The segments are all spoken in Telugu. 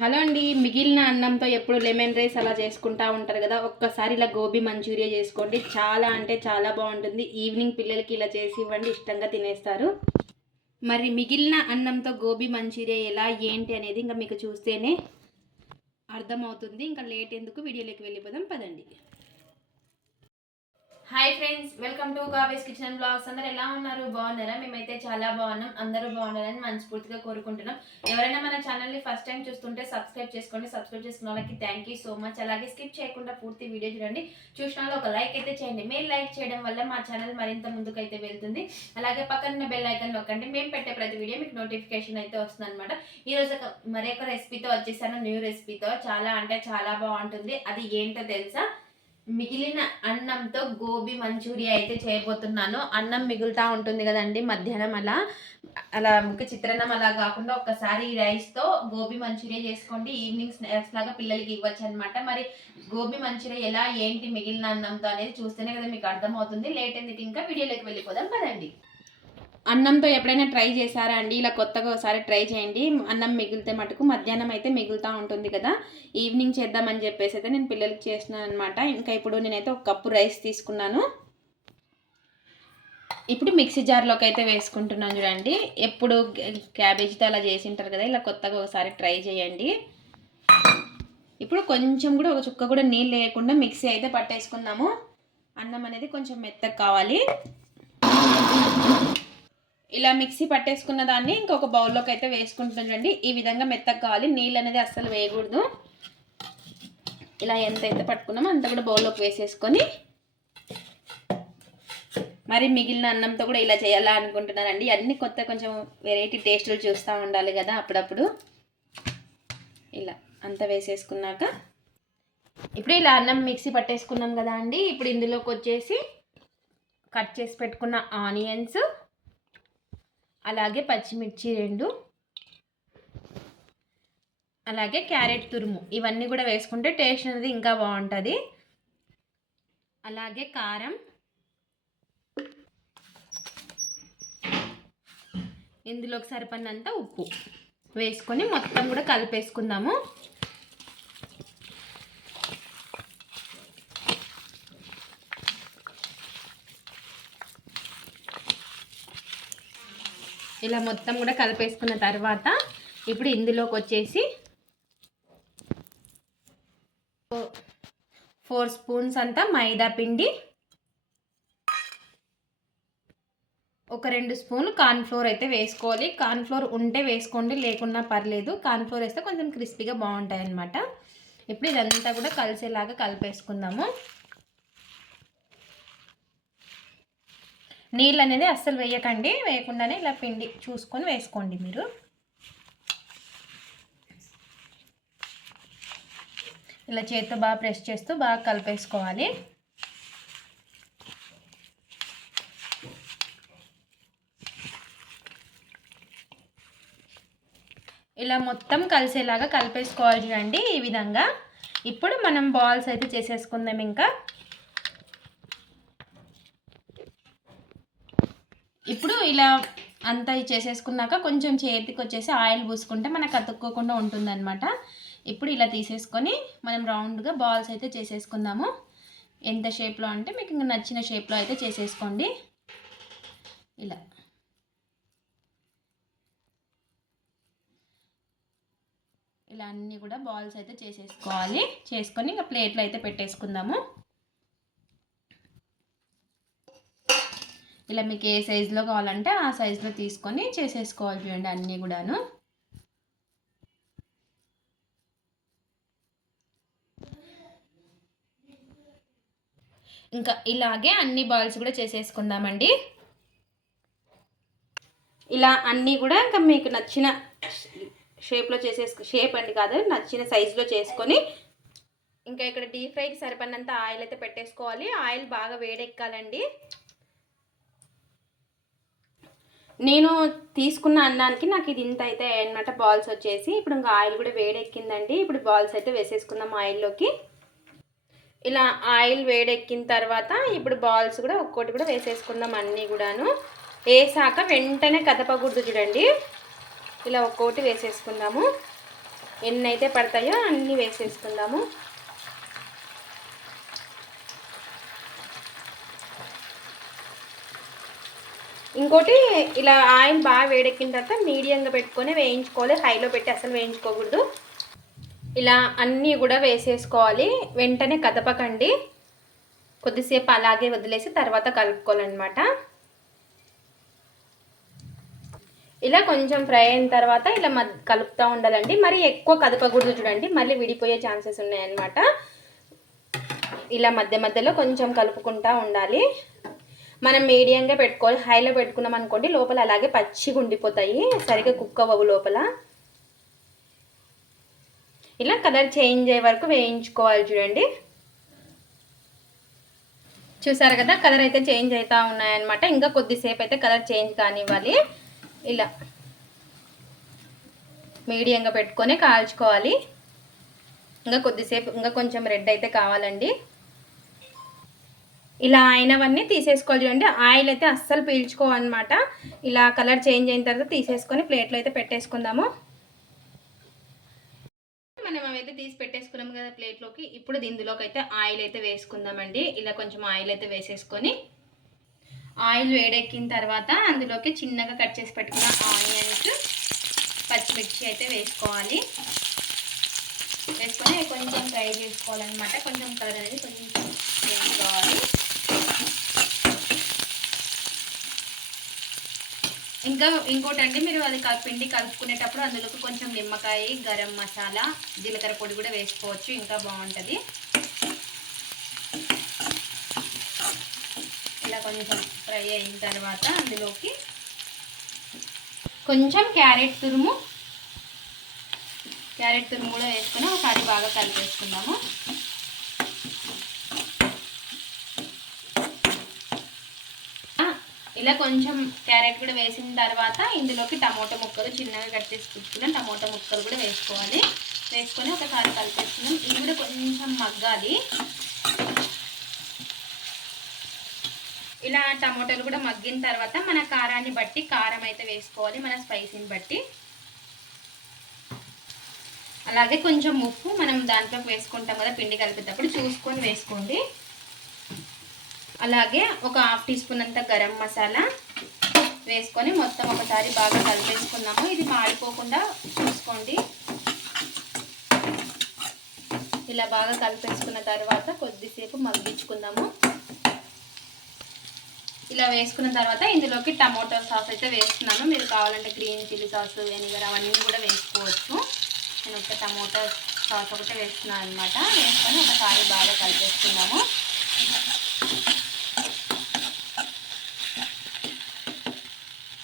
హలో అండి మిగిలిన అన్నంతో ఎప్పుడు లెమన్ రైస్ అలా చేసుకుంటా ఉంటారు కదా ఒక్కసారి ఇలా గోబీ మంచూరియా చేసుకోండి. చాలా అంటే చాలా బాగుంటుంది. ఈవినింగ్ పిల్లలకి ఇలా చేసి ఇవ్వండి ఇష్టంగా తినేస్తారు. మరి మిగిలిన అన్నంతో గోబీ మంచూరియా ఎలా ఏంటి అనేది ఇంకా మీకు చూస్తేనే అర్థమవుతుంది. ఇంకా లేట్ ఎందుకు వీడియోలోకి వెళ్ళిపోదాం పదండి. Hi friends welcome to Kavi's kitchen and vlogs అందరు ఎలా ఉన్నారు? బాగున్నారా? మేమైతే చాలా బాగున్నాం. అందరూ బాగున్నారని మనస్ఫూర్తిగా కోరుకుంటున్నాం. ఎవరైనా మన ఛానల్ని ఫస్ట్ టైం చూస్తుంటే సబ్స్క్రైబ్ చేసుకోండి. సబ్స్క్రైబ్ చేసుకున్న వాళ్ళకి థ్యాంక్ యూ సో మచ్ అలాగే స్కిప్ చేయకుండా పూర్తి వీడియో చూడండి. చూసిన వాళ్ళు ఒక లైక్ అయితే చేయండి. మీరు లైక్ చేయడం వల్ల మా ఛానల్ మరింత ముందుకైతే వెళ్తుంది. అలాగే పక్కన బెల్ ఐకన్ నొక్కండి. మేము పెట్టే ప్రతి వీడియో మీకు నోటిఫికేషన్ అయితే వస్తుంది అనమాట ఈరోజు ఒక మరొక రెసిపీతో వచ్చేసాను. న్యూ రెసిపీతో చాలా అంటే చాలా బాగుంటుంది. అది ఏంటో తెలుసా? మిగిలిన అన్నంతో గోబీ మంచూరియా అయితే చేయబోతున్నాను. అన్నం మిగులుతూ ఉంటుంది కదండి మధ్యాహ్నం అలా. అలా ముఖ్య చిత్రన్నం అలా కాకుండా ఒక్కసారి ఈ రైస్తో గోబీ మంచూరియా చేసుకోండి. ఈవినింగ్ స్నాక్స్ లాగా పిల్లలకి ఇవ్వచ్చు అనమాట మరి గోబీ మంచూరియా ఎలా ఏంటి మిగిలిన అన్నంతో అనేది చూస్తేనే కదా మీకు అర్థమవుతుంది. లేట్ ఎందుకు ఇంకా వీడియోలోకి వెళ్ళిపోదాం. పదండి. అన్నంతో ఎప్పుడైనా ట్రై చేశారా అండి? ఇలా కొత్తగా ఒకసారి ట్రై చేయండి. అన్నం మిగిలితే మటుకు మధ్యాహ్నం అయితే మిగులుతూ ఉంటుంది కదా. ఈవినింగ్ చేద్దామని చెప్పేసి అయితే నేను పిల్లలకి చేసినాను అనమాట ఇంకా ఇప్పుడు నేనైతే ఒక కప్పు రైస్ తీసుకున్నాను. ఇప్పుడు మిక్సీ జార్లోకి అయితే వేసుకుంటున్నాను చూడండి. ఎప్పుడు క్యాబేజీతో అలా చేసి ఉంటారు కదా ఇలా కొత్తగా ఒకసారి ట్రై చేయండి. ఇప్పుడు కొంచెం కూడా ఒక చుక్క కూడా నీళ్ళు లేకుండా మిక్సీ అయితే పట్టేసుకుందాము. అన్నం అనేది కొంచెం మెత్తగా కావాలి. ఇలా మిక్సీ పట్టేసుకున్న దాన్ని ఇంకొక బౌల్లోకి అయితే వేసుకుంటుండండి ఈ విధంగా మెత్తగా కావాలి. నీళ్ళు అనేది అస్సలు వేయకూడదు. ఇలా ఎంత అయితే పట్టుకున్నామో అంత కూడా బౌల్లోకి వేసేసుకొని మరి మిగిలిన అన్నంతో కూడా ఇలా చేయాలా అనుకుంటున్నానండి అన్ని కొత్త కొంచెం వెరైటీ టేస్టులు చూస్తూ ఉండాలి కదా అప్పుడప్పుడు. ఇలా అంతా వేసేసుకున్నాక ఇప్పుడు ఇలా అన్నం మిక్సీ పట్టేసుకున్నాం కదా అండి. ఇప్పుడు ఇందులోకి వచ్చేసి కట్ చేసి పెట్టుకున్న ఆనియన్స్ అలాగే పచ్చిమిర్చి రెండు. అలాగే క్యారెట్ తురుము. ఇవన్నీ కూడా వేసుకుంటే టేస్ట్ అనేది ఇంకా బాగుంటుంది. అలాగే కారం. ఇందులోకి సరిపడినంత ఉప్పు వేసుకొని మొత్తం కూడా కలిపేసుకుందాము. ఇలా మొత్తం కూడా కలిపేసుకున్న తర్వాత ఇప్పుడు ఇందులోకి వచ్చేసి ఫోర్ స్పూన్స్ అంతా మైదా పిండి ఒక రెండు స్పూన్లు కార్న్ఫ్లోర్ అయితే వేసుకోవాలి. కార్న్ఫ్లోర్ ఉంటే వేసుకోండి లేకున్నా పర్లేదు. కార్న్ఫ్లోర్ వేస్తే కొంచెం క్రిస్పీగా బాగుంటాయి అన్నమాట ఇప్పుడు ఇదంతా కూడా కలిసేలాగా కలిపేసుకుందాము. నీళ్ళు అనేది అస్సలు వేయకండి వేయకుండానే ఇలా పిండి చూసుకొని వేసుకోండి మీరు. ఇలా చేతితో బాగా ప్రెస్ చేస్తూ బాగా కలిపేసుకోవాలి. ఇలా మొత్తం కలిసేలాగా కలిపేసుకోవాలి చూడండి ఈ విధంగా. ఇప్పుడు మనం బాల్స్ అయితే చేసేసుకుందాం ఇంకా ఇప్పుడు ఇలా అంతా చేసేసుకున్నాక కొంచెం చేతికి వచ్చేసి ఆయిల్ పూసుకుంటే మనకు అతుక్కోకుండా ఉంటుందన్నమాట. ఇప్పుడు ఇలా తీసేసుకొని మనం రౌండ్గా బాల్స్ అయితే చేసేసుకుందాము. ఎంత షేప్లో అంటే మీకు ఇంకా నచ్చిన షేప్లో అయితే చేసేసుకోండి. ఇలా. ఇలా అన్నీ కూడా బాల్స్ అయితే చేసేసుకోవాలి. చేసుకొని ఇంకా ప్లేట్లో అయితే పెట్టేసుకుందాము. ఇలా మీకు ఏ సైజులో కావాలంటే ఆ సైజులో తీసుకొని చేసేసుకోవాలి చూడండి అన్నీ కూడాను. ఇంకా ఇలాగే అన్ని బాల్స్ కూడా చేసేసుకుందామండి. ఇలా అన్నీ కూడా ఇంకా మీకు నచ్చిన షేప్లో చేసేసుకో షేప్ అండి కాదు నచ్చిన సైజులో చేసుకొని ఇంకా ఇక్కడ డీప్ ఫ్రైకి సరిపడినంత ఆయిల్ అయితే పెట్టేసుకోవాలి. ఆయిల్ బాగా వేడెక్కాలండి. నేను తీసుకున్న అన్నానికి నాకు ఇది ఇంత అయితే అనమాట బాల్స్ వచ్చేసి ఇప్పుడు ఇంకా ఆయిల్ కూడా వేడెక్కిందండి. ఇప్పుడు బాల్స్ అయితే వేసేసుకుందాం ఆయిల్లోకి. ఇలా ఆయిల్ వేడెక్కిన తర్వాత ఇప్పుడు బాల్స్ కూడా ఒక్కోటి కూడా వేసేసుకుందాం అన్నీ కూడాను. వేసాక వెంటనే కదపకూడదు చూడండి. ఇలా ఒక్కోటి వేసేసుకుందాము. ఎన్ని అయితే పడతాయో అన్నీ వేసేసుకుందాము. ఇంకోటి ఇలా ఆయిల్ బాగా వేడెక్కిన తర్వాత మీడియంగా పెట్టుకొని వేయించుకోవాలి. హైలో పెట్టి అసలు వేయించుకోకూడదు. ఇలా అన్నీ కూడా వేసేసుకోవాలి. వెంటనే కదపకండి. కొద్దిసేపు అలాగే వదిలేసి తర్వాత కలుపుకోవాలన్నమాట. ఇలా కొంచెం ఫ్రై అయిన తర్వాత ఇలా మద్ కలుపుతూ ఉండాలండి. మరి ఎక్కువ కదపకూడదు చూడండి. మళ్ళీ విడిపోయే ఛాన్సెస్ ఉన్నాయన్నమాట. ఇలా మధ్య మధ్యలో కొంచెం కలుపుకుంటూ ఉండాలి. మనం మీడియంగా పెట్టుకోవాలి. హైలో పెట్టుకున్నాం అనుకోండి లోపల అలాగే పచ్చిగా ఉండిపోతాయి. సరిగ్గా కుక్ అవ్వవు లోపల. ఇలా కలర్ చేంజ్ అయ్యే వరకు వేయించుకోవాలి చూడండి. చూసారు కదా కలర్ అయితే చేంజ్ అవుతూ ఉన్నాయన్నమాట. ఇంకా కొద్దిసేపు అయితే కలర్ చేంజ్ కానివ్వాలి. ఇలా మీడియంగా పెట్టుకొని కాల్చుకోవాలి. ఇంకా కొద్దిసేపు ఇంకా కొంచెం రెడ్ అయితే కావాలండి. ఇలా అయినవన్నీ తీసేసుకోవాలి చూడండి. ఆయిల్ అయితే అస్సలు పీల్చుకోవన్నమాట. ఇలా కలర్ చేంజ్ అయిన తర్వాత తీసేసుకొని ప్లేట్లో అయితే పెట్టేసుకుందాము. మనం అవైతే తీసి పెట్టేసుకున్నాం కదా ప్లేట్లోకి. ఇప్పుడు ఇందులోకి అయితే ఆయిల్ అయితే వేసుకుందామండి. ఇలా కొంచెం ఆయిల్ అయితే వేసేసుకొని ఆయిల్ వేడెక్కిన తర్వాత అందులోకి చిన్నగా కట్ చేసి పెట్టుకున్న ఆనియన్స్ పచ్చిమిర్చి అయితే వేసుకోవాలి. వేసుకొని కొంచెం ఫ్రై చేసుకోవాలన్నమాట. కొంచెం కలర్ అనేది కొంచెం వేసుకోవాలి ఇంకా ఇంకోటి అండి మీరు అది పిండి కలుపుకునేటప్పుడు అందులోకి కొంచెం నిమ్మకాయ గరం మసాలా జీలకర్ర పొడి కూడా వేసుకోవచ్చు ఇంకా బాగుంటుంది. ఇలా కొంచెం ఫ్రై అయిన తర్వాత అందులోకి కొంచెం క్యారెట్ తురుము క్యారెట్ తురుము కూడా వేసుకుని ఒకసారి బాగా కలిపేసుకుందాము ఆ, ఇలా కొంచెం క్యారెట్ కూడా వేసిన తర్వాత ఇందులోకి టమోటా ముక్కలు చిన్నగా కట్ చేసి పెట్టుకున్న. టమోటా ముక్కలు కూడా వేసుకోవాలి. వేసుకొని ఒకసారి కలిపేసుకున్నాం. ఇది కూడా కొంచెం మగ్గాలి. ఇలా టమోటాలు కూడా మగ్గిన తర్వాత మన కారాన్ని బట్టి కారం అయితే వేసుకోవాలి మన స్పైసీని బట్టి. అలాగే కొంచెం ఉప్పు మనం దాంట్లోకి వేసుకుంటాం కదా పిండి కలిపేటప్పుడు చూసుకొని వేసుకోండి. అలాగే ఒక హాఫ్ టీ స్పూన్ అంత గరం మసాలా వేసుకొని మొత్తం ఒకసారి బాగా కలిపేసుకున్నాము. ఇది మాడిపోకుండా చూసుకోండి. ఇలా బాగా కలిపేసుకున్న తర్వాత కొద్దిసేపు మగ్గించుకుందాము. ఇలా వేసుకున్న తర్వాత ఇందులోకి టమోటో సాస్ అయితే వేస్తున్నాను. మీరు కావాలంటే గ్రీన్ చిల్లీ సాస్ వెనిగర్ అవన్నీ కూడా వేసుకోవచ్చు. నేను ఒక టమోటో సాస్ ఒకటే వేస్తున్నాను అనమాట వేసుకొని ఒకసారి బాగా కలిపేసుకున్నాము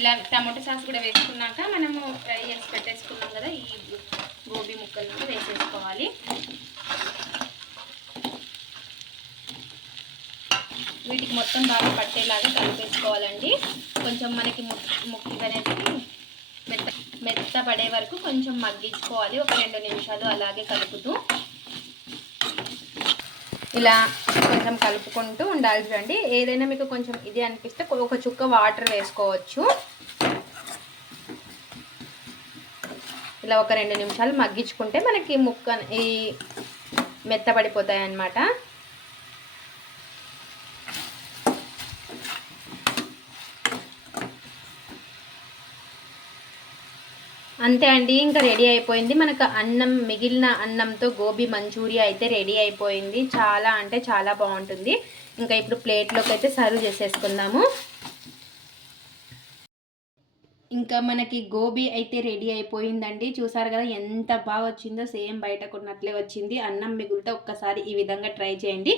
ఇలా టమాటో సాస్ కూడా వేసుకున్నాక మనము ఫ్రై చేసి పెట్టేసుకున్నాం కదా ఈ గోబీ ముక్కలు కూడా వేసేసుకోవాలి. వీటికి మొత్తం బాగా పట్టేలాగా కలిపేసుకోవాలండి. కొంచెం మనకి ముక్క అనేది మెత్త మెత్త పడే వరకు కొంచెం మగ్గించుకోవాలి. ఒక రెండు నిమిషాలు అలాగే కలుపుతూ. ఇలా కొంచెం కలుపుకుంటూ ఉండాలి చూడండి. ఏదైనా మీకు కొంచెం ఇది అనిపిస్తే ఒక చుక్క వాటర్ వేసుకోవచ్చు. ఇట్లా ఒక రెండు నిమిషాలు మగ్గించుకుంటే మనకి ముక్క ఈ మెత్తబడిపోతాయి అన్నమాట అంతే అండి ఇంకా రెడీ అయిపోయింది. మనకు అన్నం మిగిలిన అన్నంతో గోబీ మంచూరియా అయితే రెడీ అయిపోయింది. చాలా అంటే చాలా బాగుంటుంది. ఇంకా ఇప్పుడు ప్లేట్లోకి అయితే సర్వ్ చేసేసుకుందాము. ఇంకా మనకి గోబీ అయితే రెడీ అయిపోయిందండి. చూసారు కదా ఎంత బాగా వచ్చిందో సేమ్ బయట కొన్నట్లే వచ్చింది. అన్నం మిగులుతా ఒక్కసారి ఈ విధంగా ట్రై చేయండి.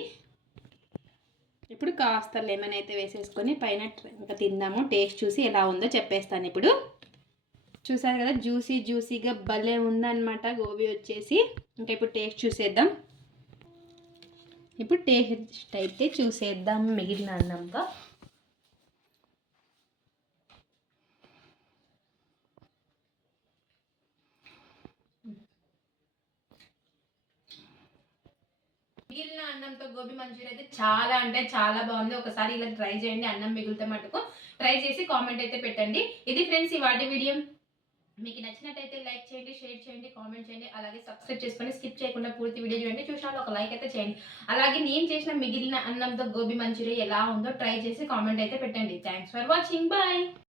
ఇప్పుడు కాస్త లెమన్ అయితే వేసేసుకొని పైన ఇంకా తిందాము. టేస్ట్ చూసి ఎలా ఉందో చెప్పేస్తాను ఇప్పుడు. చూసారు కదా జ్యూసీ జ్యూసీగా భలే ఉందన్నమాట గోబీ వచ్చేసి. ఇంకా ఇప్పుడు టేస్ట్ చూసేద్దాం. ఇప్పుడు టేస్ట్ అయితే చూసేద్దాం మిగిలిన అన్నంతో మిగిలిన అన్నంతో గోబీ మంచూరియా అయితే చాలా అంటే చాలా బాగుంది. ఒకసారి ఇలా ట్రై చేయండి అన్నం మిగిలితే మటుకు. ట్రై చేసి కామెంట్ అయితే పెట్టండి. ఇది ఫ్రెండ్స్ ఈ వాటి వీడియో. మీకు నచ్చినట్టయితే లైక్ చేయండి షేర్ చేయండి కామెంట్ చేయండి. అలాగే సబ్స్క్రైబ్ చేసుకొని స్కిప్ చేయకుండా పూర్తి వీడియో చూడండి. చూసినా ఒక లైక్ అయితే చేయండి. అలాగే నేను చేసిన మిగిలిన అన్నంతో గోబీ మంచూరియా ఎలా ఉందో ట్రై చేసి కామెంట్ అయితే పెట్టండి. Thanks for watching bye